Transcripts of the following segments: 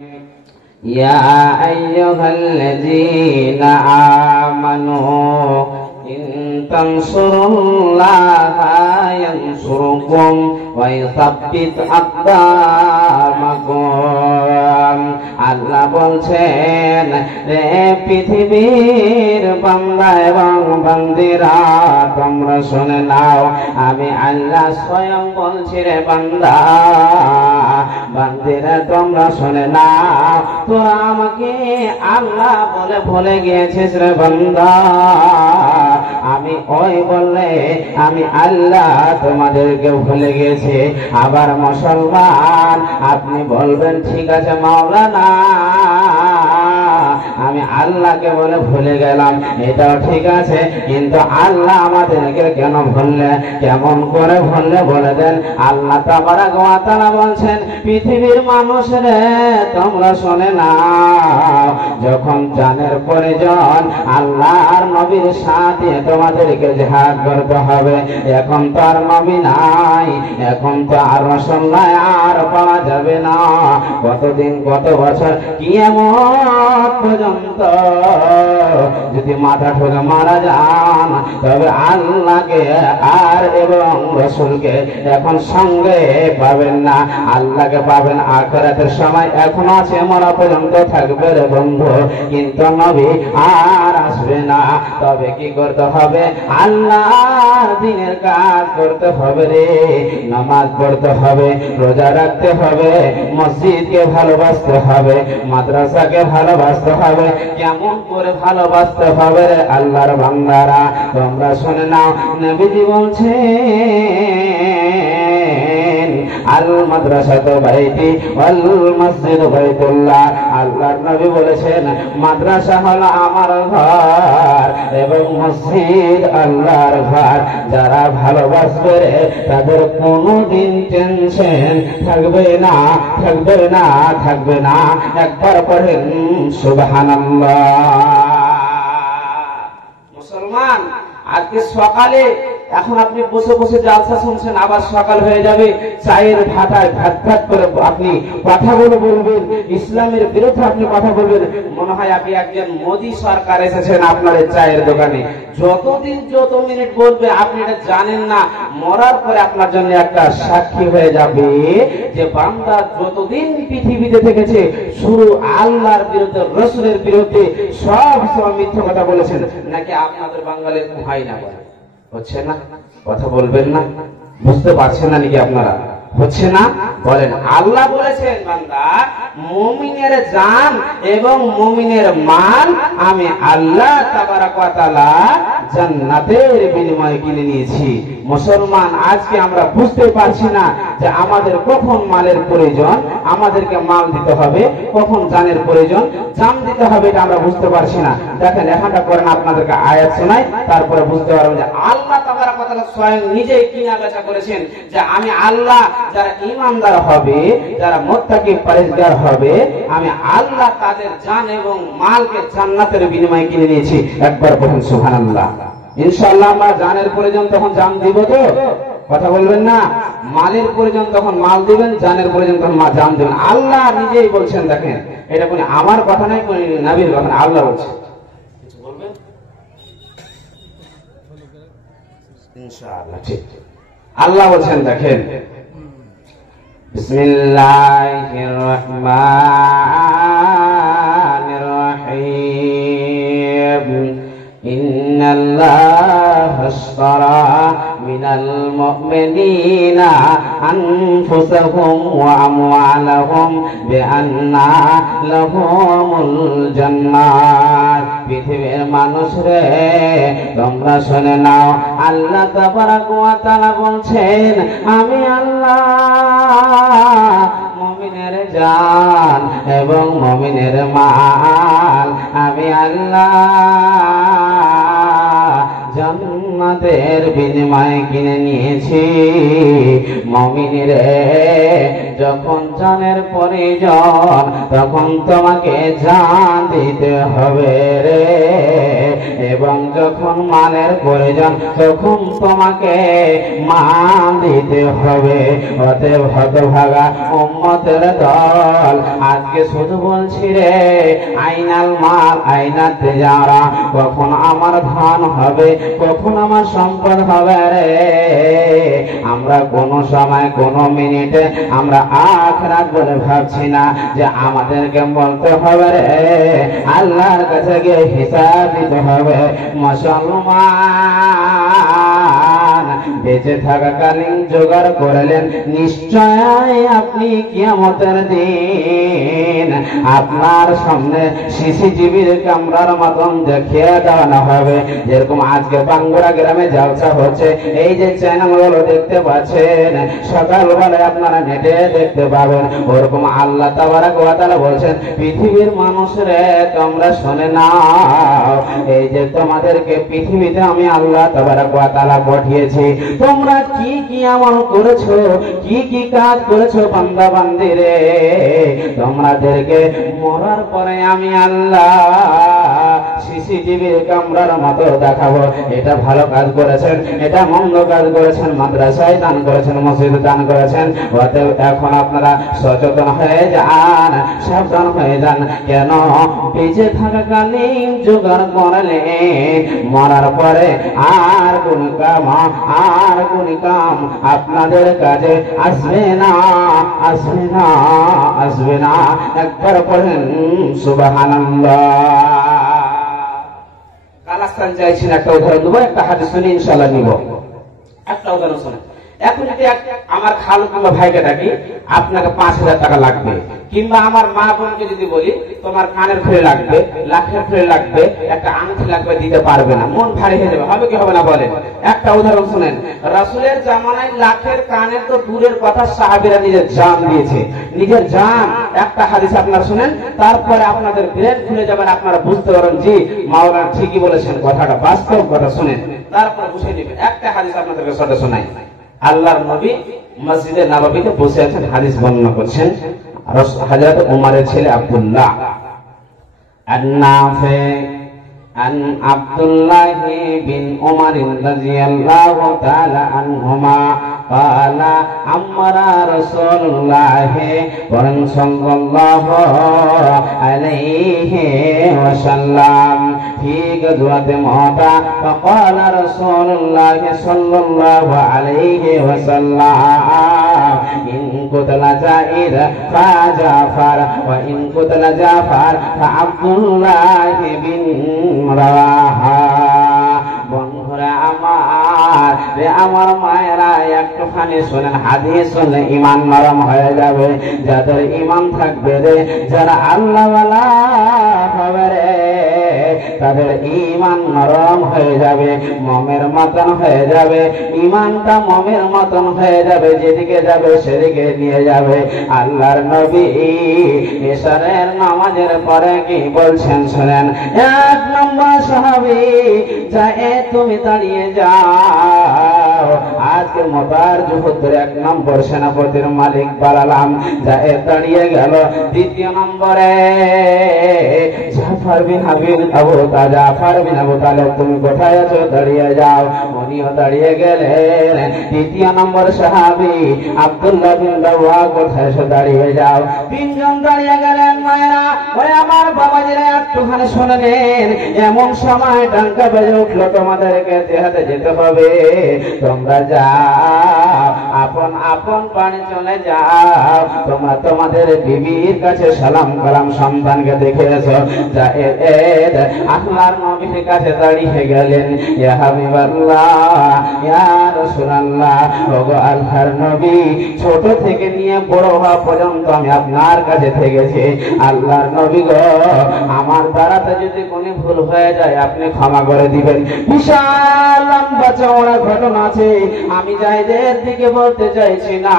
يا أيها الذين آمنوا إن تنصروا الله ينصركم ويثبت أقدامكم। আল্লাহ বলছেন, রে পৃথিবীর বান্দা এবং বান্দিরা তোমরা শুনে নাও, আমি আল্লাহ স্বয়ং বলছি রে বান্দা বান্দিরা তোমরা শুনে নাও, তোরা আমাকে আল্লাহ বলে ভুলে গিয়েছিস রে বান্দা, আমি ওই বললে আমি আল্লাহ তোমাদেরকে ভুলে গেছি। আবার মুসলমান আপনি বলবেন ঠিক আছে মাওলানা আমি আল্লাহকে বলে ভুলে গেলাম, এটাও ঠিক আছে, কিন্তু আল্লাহ আমাদেরকে কেন ভুললে, কেমন করে ভুললে বলে দেন। আল্লাহ তাবারাক ওয়া তাআলা বলছেন, পৃথিবীর মানুষরে তোমরা শুনে নাও, যখন জানের প্রয়োজন আল্লাহর নবীর সাথে তোমাদেরকে জিহাদ করতে হবে। এখন তো আর নবী নাই, এখন তো আর রাসূল নাই, আর পাওয়া যাবে না। কতদিন কত বছর কিয়ামত পর্যন্ত যদি মাথা ঠুকে মারা যান তবে আল্লাহকে আর এবং রাসূলকে এখন সঙ্গে পাবেন না। আল্লাহকে পাবেন আখিরাতের সময়, এখন আছে মরা পর্যন্ত থাকবে রে বন্ধু, কিন্তু নবী আর আসবে না। তবে কি করতে হবে, আল্লাহর দ্বীনের কাজ করতে হবে রে, নামাজ পড়তে হবে, রোজা রাখতে হবে, মসজিদকে ভালোবাসতে হবে, মাদ্রাসাকে ভালোবাসতে হবে। কেমন করে ভালোবাসতে হবে রে আল্লাহর বান্দারা, তোমরা শুনে নাও। নবীজি বলছেন, আল মাদ্রাসাতু বাইতি ওয়াল মসজিদু বাইতুল্লাহ। আল্লাহর নবী বলেছেন, মাদ্রাসা হলো আমার ঘর এবং মসজিদ আল্লাহর ঘর। যারা ভালোবাসবে তাদের কোনোদিন টেনশন থাকবে না, থাকবে না, থাকবে না। একবার পড়েন সুবহানাল্লাহ। মুসলমান আজকে সকালে এখন আপনি বসে বসে জালসা শুনছেন, আবার সকাল হয়ে যাবে, চায়ের ভাটায় ভাত ভাত করে আপনি কথাগুলো বলবেন, ইসলামের বিরুদ্ধে আপনি কথা বলবেন, মনে হয় আপনি একজন মোদী সরকার এসেছেন আপনার চায়ের দোকানে। যতদিন যত মিনিট বলবে আপনি এটা জানেন না, মরার পরে আপনার জন্য একটা সাক্ষী হয়ে যাবে যে বান্দা যতদিন পৃথিবীতে থেকেছে শুরু আল্লাহর বিরুদ্ধে, রাসূলের বিরুদ্ধে সব সময় মিথ্যা কথা বলেছেন। নাকি আপনাদের বাঙালির ভাই না বলে হচ্ছে না, কথা বলবেন না, বুঝতে পারছেন না নাকি আপনারা, হচ্ছে না বলেন। আল্লাহ বলেছেন, বান্দা মুমিনের জান এবং মুমিনের মাল আমি আল্লাহ তাবারাক ওয়া তাআলা জান্নাতের বিনিময়ে কিনে নিয়েছি। মুসলমান আজকে আমরা বুঝতে পারছি না যে আমাদের কখন মালের প্রয়োজন, আমাদেরকে মাল দিতে হবে, কখন জানের প্রয়োজন, জান দিতে হবে, এটা আমরা বুঝতে পারছি না। দেখেন এখানটা করেন, আপনাদেরকে আয়াত শোনাই, তারপরে বুঝতে পারবেন যে আল্লাহ তাবারাক ওয়া তাআলা স্বয়ং নিজেই কিনা বেচা করেছেন যে আমি আল্লাহ, যারা ঈমানদার হবে, যারা মুত্তাকি পরহেজগার হবে, আমি আল্লাহ তাদের জান এবং মালকে জান্নাতের বিনিময়ে কিনে নিয়েছি। একবার বলুন সুবহানাল্লাহ। ইনশাআল্লাহ আমরা জানের প্রয়োজন তখন জান দিব তো, কথা বলবেন না। মালের প্রয়োজন তখন মাল দিবেন, জানের প্রয়োজন তখন জান দিবেন। আল্লাহ নিজেই বলছেন, দেখেন এটা কোনো আমার কথা নয়, কোনো নবীর কথা না, আল্লাহ বলছেন। কিছু বলবেন ইনশাআল্লাহ, ঠিক আল্লাহ বলছেন, দেখেন বিসমিল্লাহির রহমানির রহিম। ইন্নাল্লাহা আশতারা মিনাল মুমিনিনা আনফুসাহুম ওয়া আমওয়ালাহুম বিআন্না লাহুমুল জান্নাত। পৃথিবীর মানুষ রে তোমরা শুনে নাও, আল্লাহ তাবারাক ওয়া তাআলা বলছেন, আমি আল্লাহ মুমিনের জান এবং মুমিনের মাল আমি আল্লাহ জান্নাতের বিনিময়ে কিনে নিয়েছি। মুমিনের যখন জানের প্রয়োজন তখন তোমাকে জান দিতে হবে রে এবং যখন মালের প্রয়োজন তখন তোমাকে মাল দিতে হবে। অতএব হতভাগা উম্মতের দল, আজকে শুধু বলছি রে আইনাল মাল আইনা তেজারা, কখন আমার ধন হবে, কখন আমার সম্পদ হবে রে। আমরা কোনো সময় কোনো মিনিটে আমরা আখিরাত বলে ভাবছি না যে আমাদেরকে বলতে হবে রে আল্লাহর কাছে গিয়ে হিসাব দিতে হবে। মুসলমান বেঁচে থাকাকালীন জোগাড় করলেন, নিশ্চয় আপনি কিয়ামতের দিন আপনার সামনে সিসিটিভির ক্যামেরার মতন দেখিয়ে দেওয়ানো হবে। যেরকম আজকে বাঙ্গুরা গ্রামে জালসা হচ্ছে, এই যে চ্যানেলগুলো দেখতে পাচ্ছেন, সকালবেলায় আপনারা নেটে দেখতে পাবেন, ওরকম আল্লাহ তাবারাক ওয়া তাআলা বলছেন, পৃথিবীর মানুষরে তোমরা শুনে নাও, এই যে তোমাদেরকে পৃথিবীতে আমি আল্লাহ তাবারাক ওয়া তাআলা পাঠিয়েছি, তোমরা কি কি আমল করেছো, কি কি কাজ করেছো বান্দা বান্দিরে, তোমাদেরকে মরার পরে আমি আল্লাহ সিসিটিভির ক্যামেরার মতো দেখাবো। এটা ভালো কাজ করেছেন, এটা মন্দ কাজ করেছেন, মাদ্রাসায় দান করেছেন, মসজিদে দান করেছেন। অতএব এখন আপনারা সচেতন হয়ে যান, সাবধান হয়ে যান। কেন বেঁচে থাকাকালীন জোগাড় করলে মরার পরে আর কোন কাম আপনাদের কাজে আসবে না, আসবে না, আসবে না। একবার পড়েন সুবহানাল্লাহ। কালাস্তান চাইছেন, একটা উদাহরণ দেবো, একটা হাদিস শুনে ইনশাআল্লাহ নিব। একটা উদাহরণ শুনে, এখন যদি আমার খালু কিংবা ভাইকে ডাকি, আপনাকে 5,000 টাকা লাগবে, কিংবা আমার মা বোনকে যদি বলি তোমার কানের ফুলে লাগবে, লাখের ফুলে লাগবে, একটা আংটি লাগবে, দিতে পারবে না, মন ভারী হয়ে যাবে, হবে কি হবে না বলেন? একটা উদাহরণ শুনেন, রাসূলের জামানায় লাখের কানের তো দূরের কথা, সাহাবীরা নিজের জান দিয়েছে, নিজের জান। একটা হাদিস আপনারা শুনেন, তারপরে আপনাদের ব্রেন খুলে যাবেন, আপনারা বুঝতে পারেন জি মাওলানা ঠিকই বলেছেন, কথাটা বাস্তব কথা। শুনেন, তারপর বুঝে নেবেন। একটা হাদিস আপনাদেরকে শর্টে শোনাই। আল্লাহর নবী মসজিদে নববীতে বসে আছেন, হাদিস বর্ণনা করছেন হযরত উমরের ছেলে আব্দুল্লাহ আন-নাফি আন আব্দুল্লাহ বিন উমর রাদিয়াল্লাহু তাআলা আনহুমা قال أمر رسول الله صلى الله عليه وسلم في غزوة مؤتة، فقال رسول الله صلى الله عليه وسلم إن قتل زائد فجعفر وإن قتل جعفر فعبد الله بن رواحة। বন্ধুরা আমার, আমার মায়েরা একটুখানি শোনেন, হাদিস শুনলে ঈমান নরম হয়ে যাবে। যাদের ঈমান থাকবে রে, যারা আল্লাহওয়ালা হবে রে, তাদের ঈমান নরম হয়ে যাবে, মমের মতন হয়ে যাবে, ঈমানটা মমের মতন হয়ে যাবে, যেদিকে যাবে সেদিকে নিয়ে যাবে। আল্লাহর নবী ইশারের নামাজের পরে কি বলছেন শুনেন। 1 নম্বর সাহাবী, যায় তুমি দাঁড়িয়ে যাও, আজকে মোতার যুদ্ধের 1 নম্বর সেনাপতির মালিক বালালাম, যায় দাঁড়িয়ে গেল। 2 নম্বরে জাফর বিন আবু তালেব, তুমি কোথায় আছো, দাঁড়িয়ে যাও, উনিও দাঁড়িয়ে গেলেন। 3 নম্বর সাহাবী আব্দুল্লাহ বিন রাওয়া, কোথায় আছো, দাঁড়িয়ে যাও। 3 জন দাঁড়িয়ে গেলেন। মায়েরা, ওই আমার বাবাজিরা একটুখানি শুনে নেন, এমন সময় ডাঙ্কা বেজে উঠলো, তোমাদেরকে জিহাদে যেতে হবে, তোমরা যাও, আপন আপন বাড়ি চলে যাও, তোমরা তোমাদের বিবির কাছে সালাম কালাম, সন্তানকে দেখে এসো। জায়েদ আল্লাহর নবীর কাছে দাঁড়িয়ে গেলেন, ইয়া হাবিবাল্লাহ, ইয়া রাসূলুল্লাহ, ওগো আল্লাহর নবী, ছোট থেকে নিয়ে বড় হওয়া পর্যন্ত আমি আপনার কাছে থেকেছি। আল্লাহর নবী গো, আমার দ্বারাতে যদি কোনো ভুল হয়ে যায় আপনি ক্ষমা করে দিবেন। বিশাল লম্বা চওড়া ঘটনা আছে, আমি জায়েদের দিকে বলতে চাইছি না।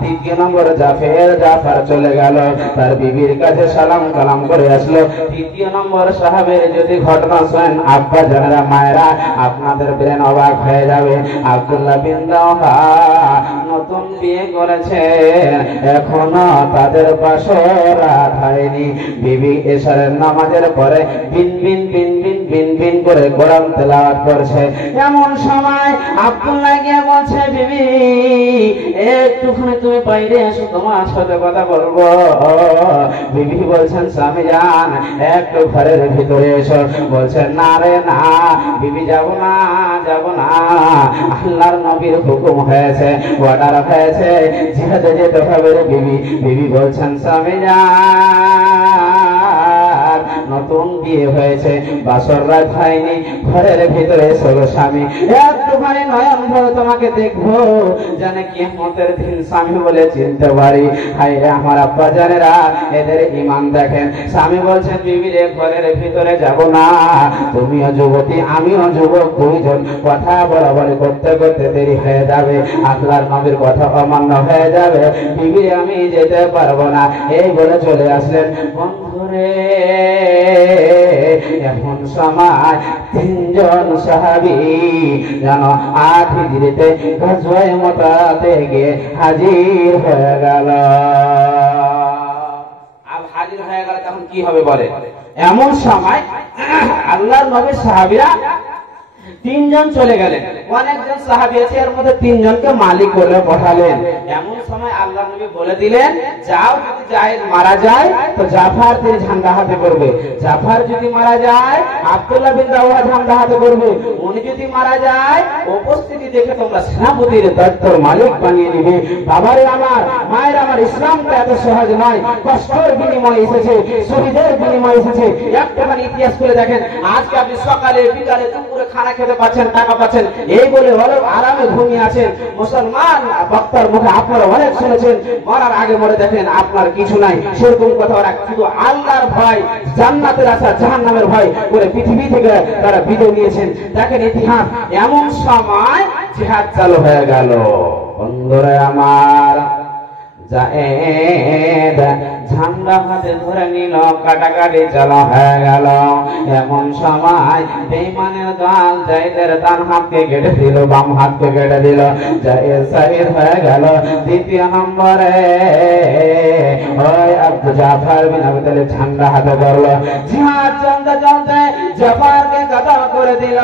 3 নম্বর জাফর চলে গেল, তার বিবির কাছে সালাম কালাম করে আসলো। 3 নম্বর সাহাবের যদি ঘটনা শোনেন, আব্বা জানেরা, মায়েরা, আপনাদের ব্রেন অবাক হয়ে যাবে। আব্দুল্লাহ বিন রাওয়াহা নতুন বিয়ে করেছেন, এখনো তাদের বাসর রাত হয়নি। বিবি এশারের নামাজের পরে বিন বিন বিন বিন বিন বিন করে কোরআন তেলাওয়াত করছে। এমন সময় আব্দুল্লাহ গিয়ে বলছে, বিবি একটুখানি তুমি বাইরে এসো, তোমার সাথে কথা বলবো। বিবি বলছেন, স্বামী যান একটু ঘরের ভিতরে এসো। বলছেন, না রে না বিবি, যাব না যাব না, আল্লাহর নবীর হুকুম হয়েছে, অর্ডার হয়েছে, জিহাদে যেতে হবে রে বিবি। বিবি বলছেন, স্বামী যান নতুন বিয়ে হয়েছে, বাসর রাত হয়নি, ঘরের ভিতরে এসো স্বামী, একটুখানি নয়ন ভরে তোমাকে দেখবো, জানে কিয়ামতের দিন স্বামী বলে চিনতে পারি। হায় রে আমার আব্বা জানেরা, এদের ঈমান দেখেন। স্বামী বলছেন, বিবি রে ঘরের ভিতরে যাব না, তুমিও যুবতী আমিও যুবক, দুইজন কথা বলাবলি করতে করতে দেরি হয়ে যাবে, আল্লাহর নবীর কথা অমান্য হয়ে যাবে, বিবি আমি যেতে পারবো না। এই বলে চলে আসলেন। বন্ধুরে এমন সময় তিনজন সাহাবী যেন আধি দিতে গজওয়ায়ে মুতাতে গিয়ে হাজির হয়ে গেল। আর হাজির হয়ে গেল তখন কি হবে বলে? এমন সময় আল্লাহর নবীর সাহাবীরা তিনজন চলে গেলেন। অনেকজন সাহাবী আছে, এর মধ্যে তিনজনকে মালিক বলে পাঠালেন। এমন সময় আল্লাহ নবী বলে দিলেন, যাও, যদি জায়েদ মারা যায় তো জাফর তিনি ঝান্ডা হাতে করবে, জাফর যদি মারা যায় আব্দুল্লাহ বিন রাওয়াহা ঝান্ডা হাতে করবে, উনি যদি মারা যায় উপস্থিতি দেখে তোমরা সেনাপতির দায়িত্বের মালিক বানিয়ে নিবে। বাবারে আমার, মায়ের আমার, ইসলামটা এত সহজ নয়, কষ্টের বিনিময়ে এসেছে, শহীদের বিনিময়ে এসেছে। একটাখানি ইতিহাস করে দেখেন, আজকে আপনি সকালে বিকালে দুপুরে খানা খেতে পাচ্ছেন, টাকা পাচ্ছেন, এই বলে অনেক আরামে ঘুমিয়ে আছেন। মুসলমান বক্তার মুখে আপনারা অনেক শুনেছেন, মরার আগে মরে দেখেন আপনার কিছু নাই, সেরকম কথা ওরা শুধু আল্লাহর ভয়, জান্নাতের আশা, জাহান্নামের ভয় করে পৃথিবী থেকে তারা বিদায় নিয়েছেন। দেখেন ইতিহাস। এমন সময় জিহাদ চালু হয়ে গেল। বন্ধুরা আমার, জায়েদ ঝান্ডা হাতে ধরে নিল, কাটাকাটি চালু হয়ে গেল। এমন সময় বেঈমানের দল জায়েদের ডান হাতকে কেটে দিল, বাম হাতকে কেটে দিল, জায়েদ শহীদ হয়ে গেল। দ্বিতীয় নম্বরে ওই আব্দু জাফর বিন আবু তালিব ঝান্ডা হাতে ধরলো, জিহাদ চলতে চলতে জাফরকে কতল করে দিল,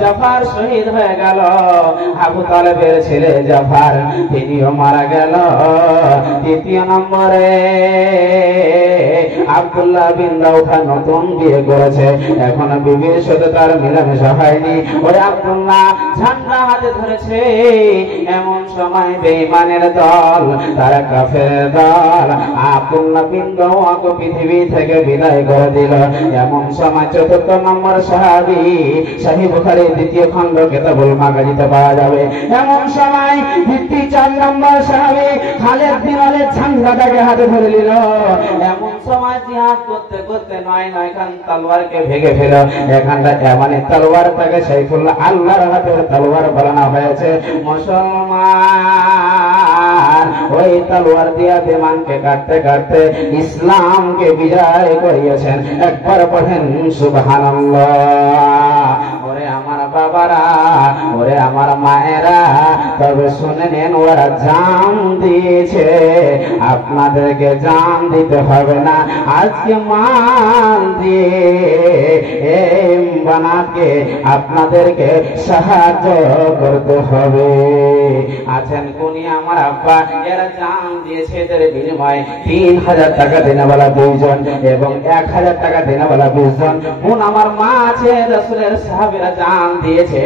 জাফর শহীদ হয়ে গেল। আবু তালেবের ছেলে জাফর তিনিও মারা গেল। তৃতীয় নম্বরে আব্দুল্লাহ বিন রাওহা নতুন বিয়ে করেছে, এখনো বিবির সাথে তার মিলামেশা হয়নি। ওই আব্দুল্লাহ ঝান্ডা হাতে ধরেছে। এমন সময় বেঈমানের দল, তারা কাফের দল, আব্দুল্লাহ বিন রাওহাকে পৃথিবী থেকে বিদায় করে দিল। এমন সময় চতুর্থ নম্বর সাহাবী, সহিহ বুখারী দ্বিতীয় খণ্ড কিতাবুল মাগাজিতে পাওয়া যাবে। এমন সময় দ্বিতীয় 4 নম্বর সাহাবী খালিদ বিন ওয়ালিদ ঝান্ডাটাকে হাতে ধরে নিল। এমন সময় জিহাদ করতে করতে 9 খান তলোয়ারকে ভেঙে ফেল। এখানটা এমনি তলোয়ার তাকে সাইফুল্লাহ আল্লাহর হাতের তলোয়ার বানানো হয়েছে। মুসলমান ওই তলোয়ার দিয়া বেঈমানকে কাটতে কাটতে ইসলামকে বিজয় করিয়েছেন। একবার পড়েন সুবহানাল্লাহ। ওরে আমার বাবারা, ওরে আমার মায়েরা, তবে শুনে নেন, ওরা জান দিয়েছে, আপনাদেরকে জান দিতে হবে না। আজকে মান দিয়ে বানাকে আপনাদেরকে সাহায্য করতে হবে। আছেন কোনি আমার আব্বা, এরা জান দিয়েছে, এদের বিনিময়ে 3000 টাকা দেনেওয়ালা 2 জন এবং 1000 টাকা দেনেওয়ালা 20 জন। কোন আমার মা আছে, রাসূলের সাহাবীরা জান দিয়েছে।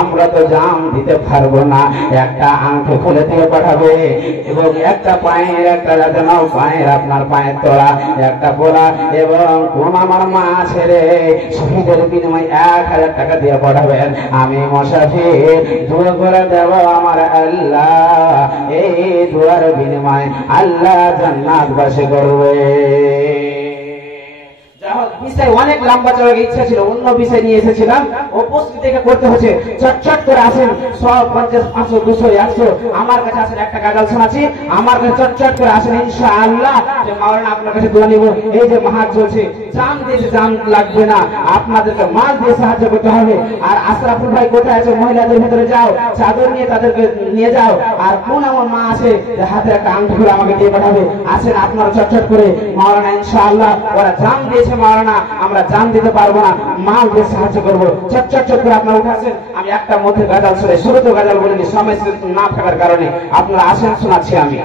আমরা তো জান দিতে পারবো না, একটা আংটি খুলে দিয়ে পাঠাবে এবং একটা পায়ের, একটা জানাও পায়ের, আপনার পায়ের তোলা একটা পোলা, এবং কোন আমার মা আছে রে, শহীদের বিনিময়ে 1000 টাকা দিয়ে পাঠাবেন। আমি মুসাফির, দোয়া করে দেব আমার আল্লাহ, এই দোয়ার বিনিময়ে আল্লাহ জান্নাতবাসী করবে। বিষয় অনেক লম্বা চড়ার ইচ্ছা ছিল, অন্য বিষয় নিয়ে এসেছিলাম, উপস্থিত থেকে করতে হচ্ছে। চটচট করে আসেন, 100, 50, 500, 200, 100 আমার কাছে আসেন। একটা গাজাল শোনাচ্ছি, আমার কাছে চটচট করে আসেন ইনশাআল্লাহ। যে মাওলানা আপনার কাছে দোয়া নিব। এই যে মাহাত চলছে, জান দিয়েছে, জান লাগবে না, আপনাদেরকে মাল দিয়ে সাহায্য করতে হবে। আর আশরাফুল ভাই কোথায় আছে, মহিলাদের ভিতরে যাও, চাদর নিয়ে তাদেরকে নিয়ে যাও। আর কোন আমার মা আছে, হাতে একটা আংটি করে আমাকে দিয়ে পাঠাবে। আসেন আপনারা চটচট করে, মাওলানা ইনশাআল্লাহ ওরা জান দিয়েছে মাওলানা আমরা জান দিতে পারবো না, মাল দিয়ে সাহায্য করবো। চট করে আপনারা উঠে আসেন। আমি একটা মধ্যে গাজাল শুনে শুরু তো গাজাল বলিনি, সময় না থাকার কারণে। আপনারা আসেন, শোনাচ্ছি আমি।